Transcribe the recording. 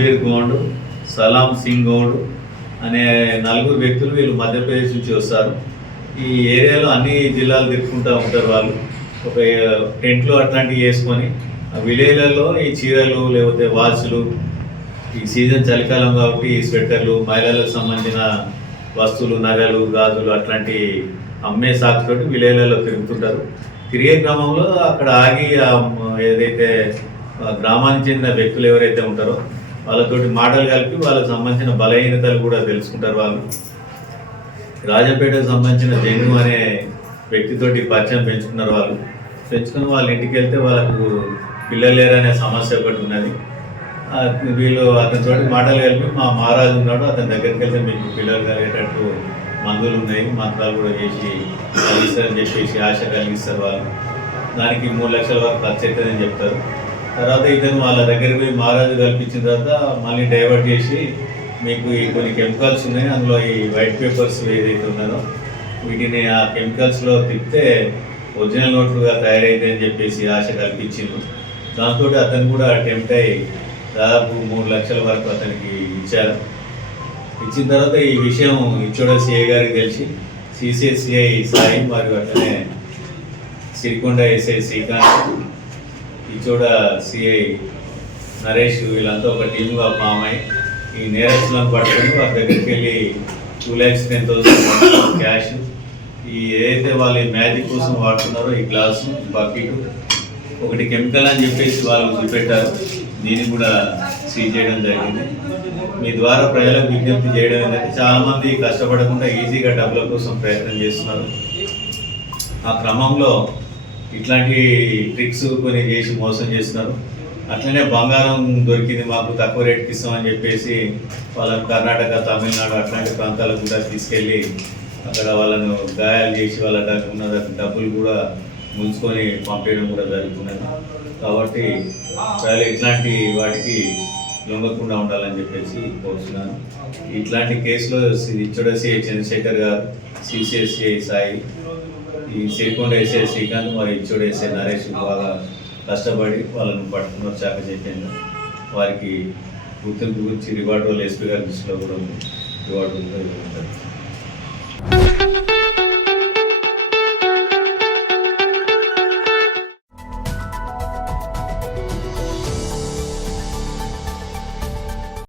Ranbir ground, సలాం సింగ్ గౌడ్ అనే నలుగురు వ్యక్తులు వీళ్ళు మధ్యప్రదేశ్ నుంచి వస్తారు. ఈ ఏరియాలో అన్ని జిల్లాలు తిరుగుకుంటూ ఉంటారు. వాళ్ళు ఒక టెంట్లు అట్లాంటివి వేసుకొని విలేజ్లలో ఈ చీరలు లేకపోతే వాచ్లు, ఈ సీజన్ చలికాలం కాబట్టి ఈ స్వెటర్లు, మహిళలకు సంబంధించిన వస్తువులు, నగలు, గాజులు అట్లాంటి అమ్మే సాకుతోటి విలేజ్లలో తిరుగుతుంటారు. తిరిగే క్రమంలో అక్కడ ఆగి ఏదైతే గ్రామానికి చెందిన వ్యక్తులు ఎవరైతే ఉంటారో వాళ్ళతోటి మాటలు కలిపి వాళ్ళకి సంబంధించిన బలహీనతలు కూడా తెలుసుకుంటారు. వాళ్ళు రాజపేటకు సంబంధించిన జన్ను అనే వ్యక్తితోటి పరిచయం పెంచుకున్నారు. వాళ్ళు పెంచుకుని వాళ్ళ ఇంటికి వెళ్తే వాళ్ళకు పిల్లలు లేరనే సమస్య ఒకటి ఉన్నది. వీళ్ళు అతనితో మాటలు కలిపి మా మహారాజు ఉన్నాడు, అతని దగ్గరికి వెళ్తే మీకు పిల్లలు కలిగేటట్టు మందులు ఉన్నాయి, మంత్రాలు కూడా చేసి కలిగిస్తారని చెప్పేసి ఆశ కలిగిస్తారు. వాళ్ళు దానికి 3 లక్షల వరకు ఖర్చు అవుతుందని చెప్తారు. తర్వాత ఇతను వాళ్ళ దగ్గరికి పోయి మహారాజు కల్పించిన తర్వాత మళ్ళీ డైవర్ట్ చేసి మీకు ఈ కొన్ని కెమికల్స్ ఉన్నాయి, అందులో ఈ వైట్ పేపర్స్ ఏదైతే ఉన్నదో వీటిని ఆ కెమికల్స్లో తిప్పితే ఒరిజినల్ నోట్లుగా తయారైతే అని చెప్పేసి ఆశ కల్పించింది. దాంతో అతను కూడా అటెంప్ట్ అయ్యి దాదాపు 3 లక్షల వరకు అతనికి ఇచ్చారు. ఇచ్చిన తర్వాత ఈ విషయం ఇచ్చోడ సిఐ గారికి తెలిసి సిసిఐ సాయి మరియు అట్లనే సిరికొండ ఎస్ఐ శ్రీకాంత్, ఇచ్చోడ సిఐ నరేష్ వీళ్ళంతా ఒక టీమ్గా ఫామ్ అయ్యి ఈ నేరస్తులను పట్టుకొని వారి దగ్గరికి వెళ్ళి 2,10,000 క్యాష్, ఈ ఏదైతే వాళ్ళు ఈ మ్యాజిక్ కోసం వాడుతున్నారో ఈ గ్లాసు, బకెట్, ఒకటి కెమికల్ అని చెప్పేసి వాళ్ళు చూపెట్టారు. దీన్ని కూడా సీజ్ చేయడం జరిగింది. మీ ద్వారా ప్రజలకు విజ్ఞప్తి చేయడం ఏంటంటే చాలామంది కష్టపడకుండా ఈజీగా డబ్బుల కోసం ప్రయత్నం చేస్తున్నారు. ఆ క్రమంలో ఇట్లాంటి ట్రిక్స్ కొన్ని చేసి మోసం చేస్తున్నారు. అట్లనే బంగారం దొరికింది మాకు తక్కువ రేటుకి ఇస్తామని చెప్పేసి వాళ్ళని కర్ణాటక, తమిళనాడు అట్లాంటి ప్రాంతాలకు కూడా తీసుకెళ్ళి అక్కడ వాళ్ళను గాయాలు చేసి వాళ్ళ ఉన్న డబ్బులు కూడా ముంచుకొని పంపేయడం కూడా జరుగుతున్నది. కాబట్టి ప్రజలు ఇట్లాంటి వాటికి లొంగకుండా ఉండాలని చెప్పేసి కోరుతున్నాను. ఇట్లాంటి కేసులో ఇచ్చోడ సిఐ చంద్రశేఖర్ గారు, సిసిఐ సాయి, ఈ సిరికొండ ఎస్ఐ శ్రీకాంత్ మరియు ఇచ్చోడ ఎస్ఐ నరేష్ బాగా కష్టపడి వాళ్ళను పట్టుకున్నారు చాకచక్యంగా. వారికి గుర్తింపు గురించి రివార్డు వాళ్ళు ఎస్పీ గారి దృష్టిలో కూడా రివార్డు కూడా ఇవ్వడం.